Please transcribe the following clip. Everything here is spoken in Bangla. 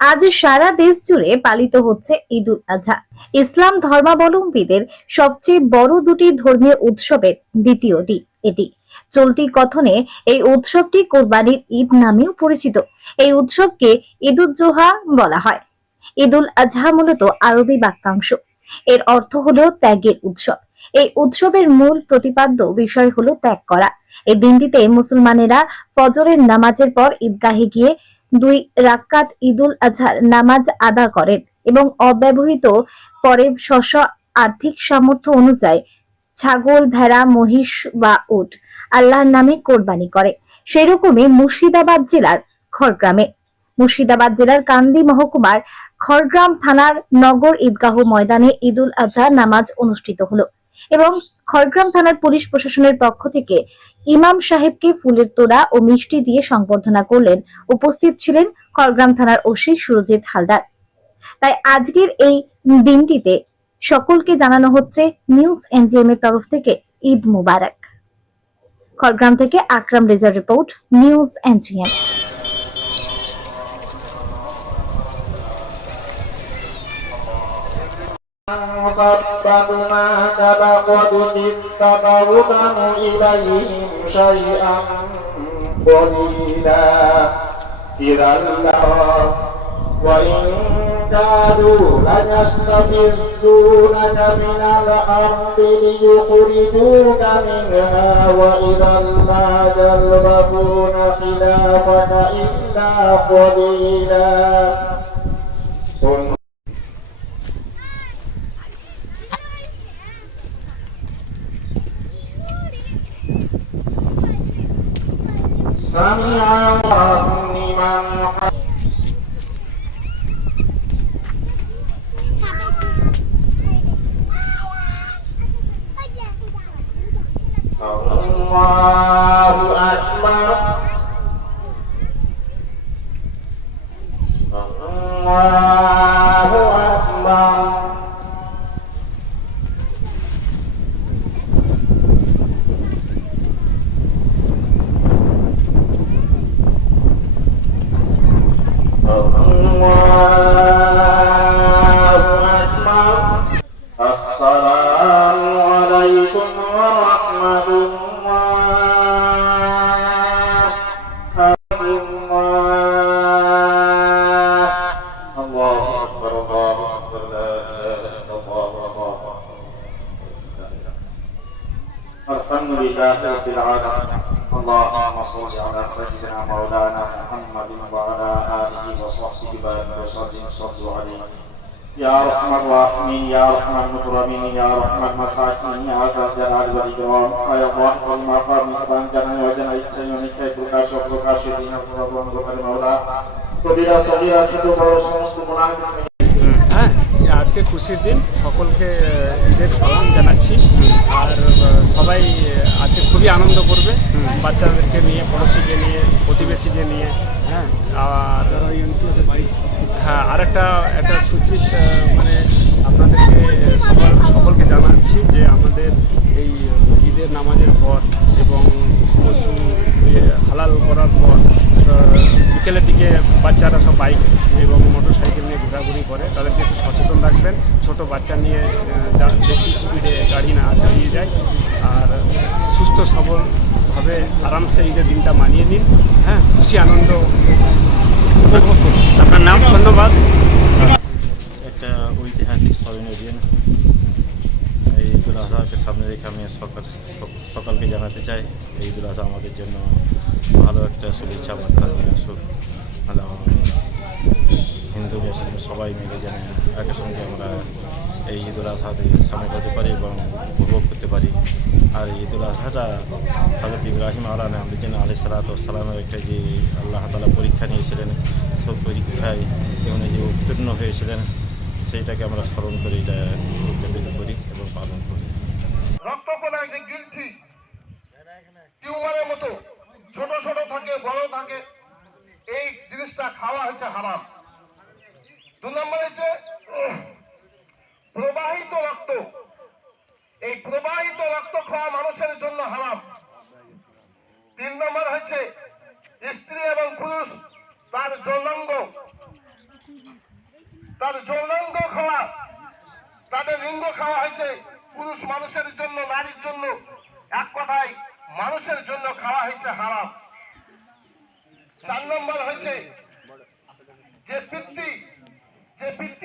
আজ সারা দেশ জুড়ে পালিত হচ্ছে ঈদ উল আজহা ইসলাম ধর্মাবলম্বীদের সবচেয়ে বড় দুটি ধর্মীয় উৎসবের দ্বিতীয়টি এটি। চলতি কথনে এই উৎসবটি কোরবানির ঈদ নামেও পরিচিত। এই উৎসবকে ঈদ উল জোহা বলা হয়। ঈদ উল আজহা মূলত আরবি বাক্যাংশ। এর অর্থ হলো ত্যাগের উৎসব। এই উৎসবের মূল প্রতিপাদ্য বিষয় হলো ত্যাগ করা। এই দিনটিতে মুসলমানেরা ফজরের নামাজের পর ঈদগাহে গিয়ে দুই রাক্কাত ঈদুল আজহার নামাজ আদা করেন এবং অব্যবহৃত পরে স্ব আর্থিক সামর্থ্য অনুযায়ী ছাগল, ভেড়া, মহিষ বা উট আল্লাহর নামে কোরবানি করে। সেরকমই মুর্শিদাবাদ জেলার খড়গ্রামে। মুর্শিদাবাদ জেলার কান্দি মহকুমার খড়গ্রাম থানার নগর ঈদগাহ ময়দানে ঈদুল আজহা নামাজ অনুষ্ঠিত হলো। এবং খড়গ্রাম থানার পুলিশ প্রশাসনের পক্ষ থেকে ইমাম সাহেবকে ফুলের তোড়া ও মিষ্টি দিয়ে সংবর্ধনা করলেন উপস্থিত ছিলেন খড়গ্রাম থানার ওসি সুরজিৎ হালদার। তাই আজকের এই দিনটিতে সকলকে জানানো হচ্ছে নিউজ এনজিএম এর তরফ থেকে ঈদ মুবারক। খড়গ্রাম থেকে আকরাম রেজার রিপোর্ট, নিউজ এনজিএম। مطبق ما سبق تركم إليهم شيئا قليلا إذا لرى وإن كادوا ليستفزونك من الأرض ليخرجوك منها وإذا لا يلبثون خلافك إلا قليلا سمع الله لمن الله الله أكبر السلام عليكم ورحمة الله الله أكبر الله أكبر لا إله إلا الله الله الحمد لله اللهم صل على سيدنا مولانا محمد وعلى آله وصحبه وبارك وسلم صلوا عليه يا رحم الراحمين يا رحم المكرمين يا رحم المساكين يا ذا الجلال والإكرام يا الله والمقام بانجنا وجنا إتشيون إتشي بركاش وبركاش دين وبركاش مولا وبلا صغيرة تدفع খুশির দিন। সকলকে ঈদের সালাম জানাচ্ছি। আর সবাই আজকে খুবই আনন্দ করবে। বাচ্চাদেরকে নিয়ে পড়োশিকে নিয়ে প্রতিবেশীকে নিয়ে হ্যাঁ? আর হ্যাঁ আর একটা একটা সূচিত মানে আপনাদেরকে সবার সকলকে জানাচ্ছি যে আমাদের এই ঈদের নামাজের পর এবং পশু হালাল করার পর বিকেলের দিকে বাচ্চারা সব বাইক এবং মোটর সাইকেল নিয়ে ঘোরাঘুরি করে, তাদেরকে একটু সচেতন রাখবেন। ছোট বাচ্চা নিয়ে বেশি স্পিডে গাড়ি না চালিয়ে যায়। আর সুস্থ, সবলভাবে আরামসে ঈদের দিনটা মানিয়ে নিন। হ্যাঁ খুশি, আনন্দ উপভোগ করুন। আপনার নাম? ধন্যবাদ। একটা ঐতিহাসিক স্মরণীয় দিন। এই ঈদুল আজহাকে সামনে রেখে আমি সকাল, সকালকে জানাতে চাই, এই ঈদুল আজহা আমাদের জন্য ভালো একটা শুভেচ্ছা বার্তা আসুক। হিন্দু, মুসলিম সবাই মিলে যেন একের সঙ্গে আমরা এই ঈদুল আজহাতে সামিল হতে পারি এবং উপভোগ করতে পারি। আর ঈদুল আজহাটা হজরত ইব্রাহিম আলা নবীন আলি সালাতামের একটা যে আল্লাহ তালা পরীক্ষা নিয়েছিলেন সব পরীক্ষায় উনি যে উত্তীর্ণ হয়েছিলেন, সেইটাকে আমরা স্মরণ করি এটা উদযাপিত করি এবং পালন করি টিউমারের মতো ছোট ছোট থাকে এই জিনিসটা খাওয়া হচ্ছে হারাম। দু নম্বর হচ্ছে, প্রবাহিত রক্ত। এই প্রবাহিত রক্ত খাওয়া মানুষের জন্য হারাম। তিন নম্বর হচ্ছে, স্ত্রী এবং পুরুষ তার যৌনাঙ্গ তার যৌনাঙ্গ খাওয়া, তাদের লিঙ্গ খাওয়া হয়েছে পুরুষ মানুষের জন্য, নারীর জন্য। এক কথায়, মানুষের জন্য খাওয়া হয়েছে হারাম। চার নম্বর হয়েছে যে পিতৃ যে পিতৃ